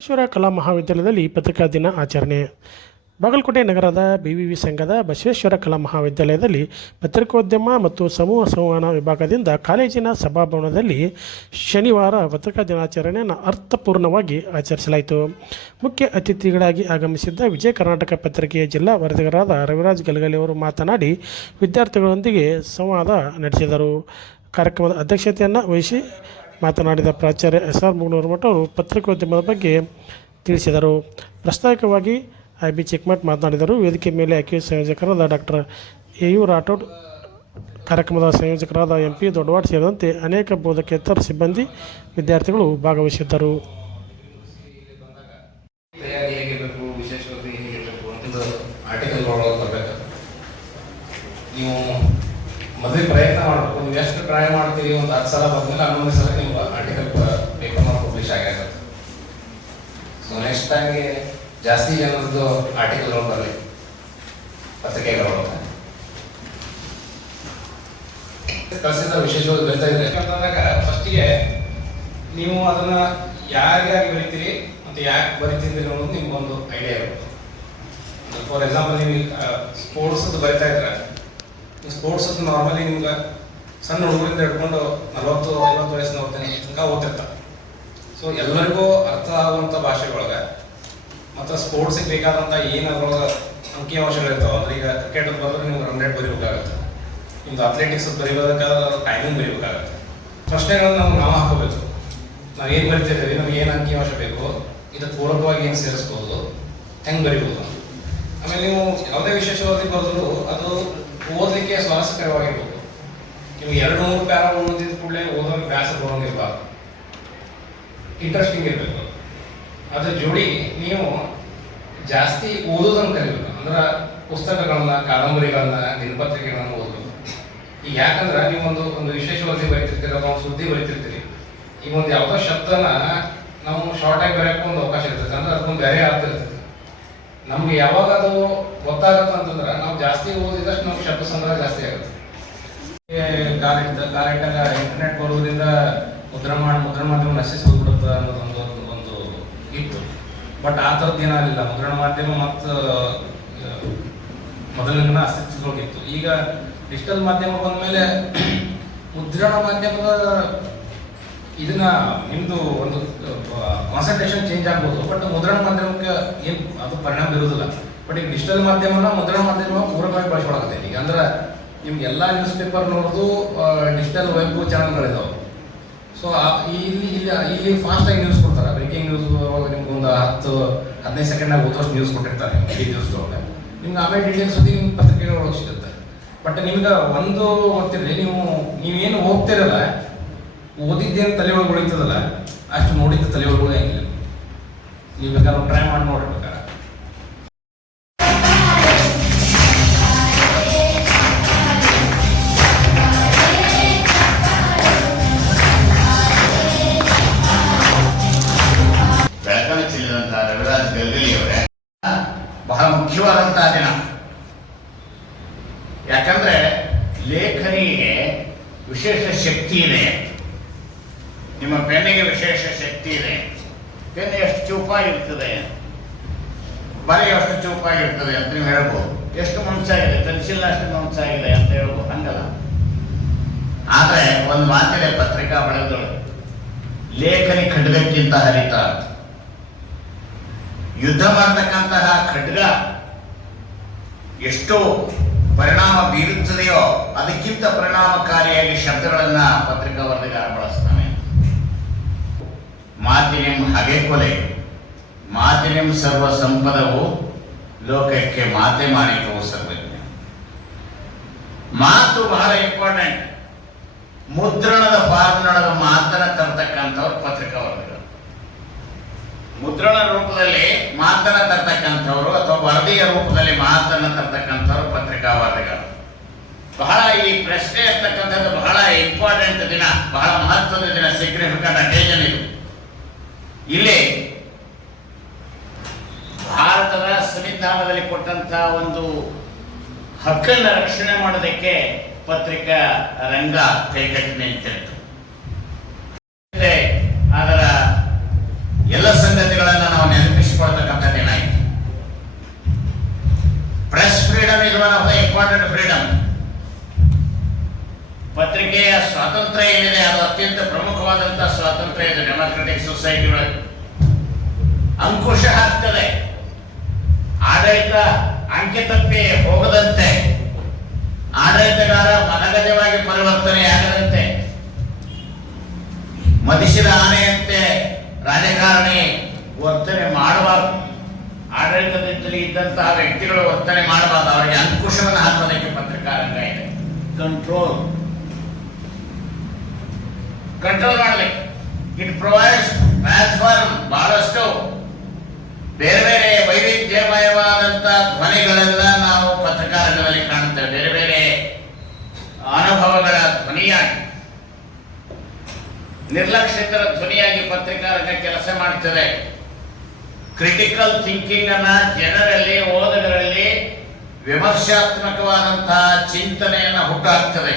ಬಸವೇಶ್ವರ ಕಲಾ ಮಹಾವಿದ್ಯಾಲಯದಲ್ಲಿ ಪತ್ರಿಕಾ ದಿನ ಆಚರಣೆ. ಬಾಗಲಕೋಟೆ ನಗರದ BVV ಸಂಘದ ಬಸವೇಶ್ವರ ಕಲಾ ಮಹಾವಿದ್ಯಾಲಯದಲ್ಲಿ ಪತ್ರಿಕೋದ್ಯಮ ಮತ್ತು ಸಮೂಹ ಸಂವಹನ ವಿಭಾಗದಿಂದ ಕಾಲೇಜಿನ ಸಭಾಭವನದಲ್ಲಿ ಶನಿವಾರ ಪತ್ರಿಕಾ ದಿನಾಚರಣೆಯನ್ನು ಅರ್ಥಪೂರ್ಣವಾಗಿ ಆಚರಿಸಲಾಯಿತು. ಮುಖ್ಯ ಅತಿಥಿಗಳಾಗಿ ಆಗಮಿಸಿದ್ದ ವಿಜಯ ಕರ್ನಾಟಕ ಪತ್ರಿಕೆಯ ಜಿಲ್ಲಾ ವರದಿಗಾರರಾದ ರವಿರಾಜ್ ಗಲಗಲಿ ಅವರು ಮಾತನಾಡಿ ವಿದ್ಯಾರ್ಥಿಗಳೊಂದಿಗೆ ಸಂವಾದ ನಡೆಸಿದರು. ಕಾರ್ಯಕ್ರಮದ ಅಧ್ಯಕ್ಷತೆಯನ್ನು ವಹಿಸಿ ಮಾತನಾಡಿದ ಪ್ರಾಚಾರ್ಯ SR ಮುಗನೂರಮಠ ಅವರು ಪತ್ರಿಕೋದ್ಯಮದ ಬಗ್ಗೆ ತಿಳಿಸಿದರು. ಪ್ರಾಸ್ತಾವಿಕವಾಗಿ IB ಚಿಕ್ಕಮಠ್ ಮಾತನಾಡಿದರು. ವೇದಿಕೆ ಮೇಲೆ AQ ಸಂಯೋಜಕರಾದ ಡಾಕ್ಟರ್ AU ರಾಠೋಡ್, ಕಾರ್ಯಕ್ರಮದ ಸಂಯೋಜಕರಾದ MP ದೊಡ್ಡವಾಡ್ ಸೇರಿದಂತೆ ಅನೇಕ ಬೋಧಕೇತರ ಸಿಬ್ಬಂದಿ, ವಿದ್ಯಾರ್ಥಿಗಳು ಭಾಗವಹಿಸಿದ್ದರು. ಮೊದಲೇ ಪ್ರಯತ್ನ ಮಾಡಬೇಕು. ನೀವು ಎಷ್ಟು ಟ್ರೈ ಮಾಡ್ತೀರಿ, ಒಂದು 10 ಸಲ ಬಂದ್ಮೇಲೆ 11ನೇ ಸಲ ನೀವು ಆರ್ಟಿಕಲ್ ಪೇಪರ್ ಪಬ್ಲಿಷ್ ಆಗಿರುತ್ತೆ. ಸೊ ನೆಕ್ಸ್ಟ್ ಟೈಮ್ಗೆ ಜಾಸ್ತಿ ಜನರದ್ದು ಆರ್ಟಿಕಲ್ಗಳು ಬರಲಿ ಪತ್ರಿಕೆಗಳೊಳಗೆ. ಕಳಿಸಿದ ವಿಶೇಷವಾಗಿ ಬರಿತಾ ಇದ್ರೆ ಅಂತಂದಾಗ ಫಸ್ಟಿಗೆ ನೀವು ಅದನ್ನ ಯಾರಿಗಾಗಿ ಬರಿತೀರಿ ಮತ್ತು ಯಾಕೆ ಬರಿತಿದ್ರಿ ಅನ್ನೋದು ನಿಮ್ಗೊಂದು ಐಡಿಯಾ ಇರುತ್ತೆ. ಫಾರ್ ಎಕ್ಸಾಂಪಲ್ ನೀವು ಸ್ಪೋರ್ಟ್ಸದ್ದು ಬರಿತಾ ಇದ್ರೆ, ಸ್ಪೋರ್ಟ್ಸ್ ನಾರ್ಮಲಿ ನಿಮ್ಗೆ ಸಣ್ಣ ಹುಡುಗರಿಂದ ಹಿಡ್ಕೊಂಡು 40-50 ವಯಸ್ಸಿನ ತನಕ ಓದ್ತಿರ್ತಾರೆ. ಸೊ ಎಲ್ಲರಿಗೂ ಅರ್ಥ ಆಗುವಂಥ ಭಾಷೆಗಳೊಳಗೆ ಮತ್ತು ಸ್ಪೋರ್ಟ್ಸಿಗೆ ಬೇಕಾದಂಥ ಏನು ಅದ್ರೊಳಗೆ ಅಂಕಿಅಂಶಗಳಿರ್ತಾವೆ. ಅಂದ್ರೆ ಈಗ ಕ್ರಿಕೆಟ್ ಬರೆದ್ರೆ ನಿಮ್ಗೆ 100 ಬರೀಬೇಕಾಗತ್ತೆ, ನಿಮ್ದು ಅಥ್ಲೆಟಿಕ್ಸ್ ಬರೀಬೇಕಾದ್ರೆ ಟೈಮಿಂಗ್ ಬರೀಬೇಕಾಗತ್ತೆ. ಪ್ರಶ್ನೆಗಳನ್ನ ನಾವು ಹಾಕೋಬೇಕು. ನಾವು ಏನು ಬರಿತಿದ್ದೀವಿ, ನಮ್ಗೆ ಏನು ಅಂಕಿಅಂಶ ಬೇಕು, ಇದಕ್ಕೆ ಪೂರಕವಾಗಿ ಏನು ಸೇರಿಸ್ಬೋದು, ಹೆಂಗೆ ಬರಿಬೋದು. ಆಮೇಲೆ ನೀವು ಯಾವುದೇ ವಿಶೇಷವಾಗಿ ಬರೆದ್ರು ಅದು ಓದಲಿಕ್ಕೆ ಸ್ವಾರಸ್ಯಕರವಾಗಿರ್ಬೇಕು. ನೀವು 2-3 ಪ್ಯಾರಾ ಓದಿದ ಕೂಡಲೇ ಓದೋಕೆ ಬ್ಯಾಸರ ಬರೋಂಗಿರ್ಬಾರ್ದು, ಇಂಟ್ರೆಸ್ಟಿಂಗ್ ಇರಬೇಕು. ಅದ್ರ ಜೋಡಿ ನೀವು ಜಾಸ್ತಿ ಓದೋದನ್ನು ಕಲಿಬೇಕು. ಅಂದ್ರೆ ಪುಸ್ತಕಗಳನ್ನ, ಕಾದಂಬರಿಗಳನ್ನ, ದಿನಪತ್ರಿಕೆಗಳನ್ನ ಓದಬೇಕು. ಈಗ ಯಾಕಂದ್ರೆ ನೀವು ಒಂದು ವಿಶೇಷವಾಗಿ ಬರೀತಿರ್ತೀರಿ, ಅಥವಾ ಒಂದು ಸುದ್ದಿ ಬರೀತಿರ್ತೀರಿ. ಈಗ ಒಂದು ಯಾವುದೋ ಶಬ್ದನ ನಾವು ಶಾರ್ಟ್ ಆಗಿ ಬರೆಯೋಕೆ ಒಂದು ಅವಕಾಶ ಇರ್ತದೆ, ಅಂದ್ರೆ ಅದಕ್ಕೊಂದು ಬೇರೆ ಅರ್ಥ ಇರ್ತದೆ. ನಮ್ಗೆ ಯಾವಾಗ ಅದು ಗೊತ್ತಾಗತ್ತೆ ಅಂತಂದ್ರೆ ನಾವು ಜಾಸ್ತಿ ಓದಿದಷ್ಟು ನಮ್ಗೆ ಶಬ್ದ ಸಂಗ್ರಹ ಜಾಸ್ತಿ ಆಗುತ್ತೆ. ಕಾಲೆಟ್ಟಾಗ ಇಂಟರ್ನೆಟ್ ಬರೋದ್ರಿಂದ ಮುದ್ರಣ ಮಾಧ್ಯಮ ನಶಿಸಿ ಹೋಗ್ಬಿಡುತ್ತೆ ಅನ್ನೋದೊಂದು ಇತ್ತು. ಬಟ್ ಆ ಥರದ್ದು ಏನಾಗಲಿಲ್ಲ. ಮುದ್ರಣ ಮಾಧ್ಯಮ ಮತ್ತು ಮೊದಲಿನ ಅಸ್ತಿತ್ವದೊಳಗಿತ್ತು. ಈಗ ಡಿಜಿಟಲ್ ಮಾಧ್ಯಮ ಬಂದ ಮೇಲೆ ಮುದ್ರಣ ಮಾಧ್ಯಮದ ಇದನ್ನ ನಿಮ್ದು ಒಂದು ಕಾನ್ಸಂಟ್ರೇಷನ್ ಚೇಂಜ್ ಆಗ್ಬೋದು, ಬಟ್ ಮುದ್ರಣ ಮಾಧ್ಯಮಕ್ಕೆ ಏನು ಅದು ಪರಿಣಾಮ ಬೀರೋದಿಲ್ಲ. ಬಟ್ ಈಗ ಡಿಜಿಟಲ್ ಮಾಧ್ಯಮನ ಮುದ್ರಣ ಮಾಧ್ಯಮ ಪೂರಕವಾಗಿ ಬಳಸ್ಕೊಳಕತ್ತೆ. ಈಗ ಅಂದ್ರೆ ನಿಮ್ಗೆ ಎಲ್ಲ ನ್ಯೂಸ್ ಪೇಪರ್ ನೋಡೋದು ಡಿಜಿಟಲ್ ವೆಬ್ ಚಾನಲ್ಗಳಿದಾವೆ. ಸೊ ಇಲ್ಲಿ ಫಾಸ್ಟಾಗಿ ನ್ಯೂಸ್ ಕೊಡ್ತಾರೆ. ಬ್ರೇಕಿಂಗ್ ನ್ಯೂಸ್ ನಿಮ್ಗೆ ಒಂದು 10-15 ಸೆಕೆಂಡ್ನಾಗ ಓದೋಷ್ಟು ನ್ಯೂಸ್ ಕೊಟ್ಟಿರ್ತಾರೆ ನ್ಯೂಸ್ ಒಳಗೆ. ನಿಮ್ಗೆ ಆಮೇಲೆ ಡೀಟೇಲ್ಸ್ ಸುದ್ದಿ ನಿಮ್ಮ ಪತ್ರಿಕೆಗಳು ಸಿಗುತ್ತೆ. ಬಟ್ ನಿಮ್ಗೆ ಒಂದು ಗೊತ್ತಿರಲಿ, ನೀವೇನು ಹೋಗ್ತಿರಲ್ಲ, ಓದಿದ್ದೇನು ತಲೆ ಒಳಗೆ ಉಳಿತದಲ್ಲ, ಅಷ್ಟು ನೋಡಿದ್ದು ತಲೆ ಒಳಗೆ ಉಳಿಯಂಗಿಲ್ಲ. ನೀವು ಬೇಕಾದ್ರೆ ಟ್ರೈ ಮಾಡಿ ನೋಡ್ಬೇಕಾರೆ. ಬೆಳಗಾವಿ ಜಿಲ್ಲೆದಂತಹ ರವಿರಾಜ್ ಗಲಗಲಿ ಅವರೇ ಬಹಳ ಮುಖ್ಯವಾದಂತಹ ದಿನ. ಯಾಕಂದ್ರೆ ಲೇಖನಿಗೆ ವಿಶೇಷ ಶಕ್ತಿ ಇದೆ. ನಿಮ್ಮ ಪೆನ್ನಿಗೆ ವಿಶೇಷ ಶಕ್ತಿ ಇದೆ. ಪೆನ್ ಎಷ್ಟು ಚೂಪಾಗಿರ್ತದೆ, ಬರೀ ಎಷ್ಟು ಚೂಪಾಗಿರ್ತದೆ ಅಂತ ನೀವು ಹೇಳ್ಬೋದು. ಎಷ್ಟು ಮಂಚಾಗಿದೆ, ಪೆನ್ಸಿಲ್ ಅಷ್ಟು ಮಂಚಾಗಿದೆ ಅಂತ ಹೇಳ್ಬೋದು, ಹಂಗಲ್ಲ. ಆದರೆ ಒಂದು ಮಾತಿದೆ ಪತ್ರಿಕಾ ಬಳಗದೊಳಗೆ, ಲೇಖನಿ ಖಡ್ಗಕ್ಕಿಂತ ಹರಿತ. ಯುದ್ಧ ಮಾಡತಕ್ಕಂತಹ ಖಡ್ಗ ಎಷ್ಟು ಪರಿಣಾಮ ಬೀರುತ್ತದೆಯೋ ಅದಕ್ಕಿಂತ ಪರಿಣಾಮಕಾರಿಯಾಗಿ ಶಬ್ದಗಳನ್ನ ಪತ್ರಿಕಾ ವರದಿಗಾರ ಬಳಸ್ತಾನೆ. ಮಾತಿನಿಂ ಹಗೆ ಕೊಲೆ, ಮಾತಿನಿಂ ಸರ್ವ ಸಂಪದವು, ಲೋಕಕ್ಕೆ ಮಾತೆ ಮಾಣಿಕವು ಸರ್ವಜ್ಞ. ಮಾತು ಬಹಳ ಇಂಪಾರ್ಟೆಂಟ್. ಮುದ್ರಣದ ಫಾರ್ಮ್ನೊಳಗೆ ಮಾತನ್ನ ತರ್ತಕ್ಕಂಥವ್ರು ಪತ್ರಿಕಾ ವರದಿಗಾರ. ಮುದ್ರಣ ರೂಪದಲ್ಲಿ ಮಾತನ್ನ ತರ್ತಕ್ಕಂಥವ್ರು ಅಥವಾ ವರದಿಯ ರೂಪದಲ್ಲಿ ಮಾತನ್ನ ತರ್ತಕ್ಕಂಥವ್ರು ಪತ್ರಿಕಾ ವರದಿಗಾರ. ಬಹಳ ಈ ಪ್ರಶ್ನೆ ಇರ್ತಕ್ಕಂಥದ್ದು ಬಹಳ ಇಂಪಾರ್ಟೆಂಟ್ ದಿನ, ಬಹಳ ಮಹತ್ವದ ದಿನ, ಸಿಗ್ನಿಫಿಕೆಂಟ್ ಅಕೇಜನ್ ಇದು. ಇಲ್ಲಿ ಭಾರತದ ಸಂವಿಧಾನದಲ್ಲಿ ಕೊಟ್ಟಂತಹ ಒಂದು ಹಕ್ಕನ್ನು ರಕ್ಷಣೆ ಮಾಡೋದಕ್ಕೆ ಪತ್ರಿಕಾ ರಂಗ ಕೈಕಟ್ಟಿ ನಿಂತಿತ್ತು. ಅದರ ಎಲ್ಲ ಸಂಗತಿಗಳನ್ನು ಅಂಡ್ ಫ್ರೀಡಮ್. ಪತ್ರಿಕೆಯ ಸ್ವಾತಂತ್ರ್ಯ ಏನಿದೆ ಅದು ಅತ್ಯಂತ ಪ್ರಮುಖವಾದಂತಹ ಸ್ವಾತಂತ್ರ್ಯ ಇದೆ ಡೆಮಾಕ್ರೆಟಿಕ್ ಸೊಸೈಟಿ ಒಳಗೆ. ಅಂಕುಶ ಹಾಕ್ತದೆ, ಆಡಳಿತ ಅಂಕೆ ತಪ್ಪಿ ಹೋಗದಂತೆ, ಆಡಳಿತಗಾರ ಮನಗಜವಾಗಿ ಪರಿವರ್ತನೆಯಾಗದಂತೆ, ಮದಿಸಿದ ಆನೆಯಂತೆ ರಾಜಕಾರಣಿ ವರ್ತನೆ ಮಾಡಬಾರದು. ಆಡಳಿತದಲ್ಲಿ ಇದ್ದಂತಹ ವ್ಯಕ್ತಿಗಳು ವರ್ತನೆ ಮಾಡಬಾರದು. ಅವರಿಗೆ ಅಂಕುಶವನ್ನು ಹಾಕೋದಕ್ಕೆ ಪತ್ರಿಕಾರಂಗ ಇದೆ. ಕಂಟ್ರೋಲ್ ಮಾಡಲಿಕ್ಕೆ ಇಟ್ ಪ್ರೊವೈಡ್ಸ್ ಪ್ಲಾಟ್ಫಾರ್ಮ್. ಬಹಳಷ್ಟು ಬೇರೆ ಬೇರೆ ವೈವಿಧ್ಯಮಯವಾದಂತಹ ಧ್ವನಿಗಳೆಲ್ಲ ನಾವು ಪತ್ರಿಕಾರಂಗದಲ್ಲಿ ಕಾಣುತ್ತೇವೆ. ಬೇರೆ ಬೇರೆ ಅನುಭವಗಳ ಧ್ವನಿಯಾಗಿ, ನಿರ್ಲಕ್ಷಿತರ ಧ್ವನಿಯಾಗಿ ಪತ್ರಿಕಾರಂಗ ಕೆಲಸ ಮಾಡುತ್ತದೆ. ಕ್ರಿಟಿಕಲ್ ಥಿಂಕಿಂಗ್ ಅನ್ನ ಜನರಲ್ಲಿ, ಓದುಗರಲ್ಲಿ ವಿಮರ್ಶಾತ್ಮಕವಾದಂತಹ ಚಿಂತನೆಯನ್ನು ಹುಟ್ಟುಹಾಕ್ತದೆ.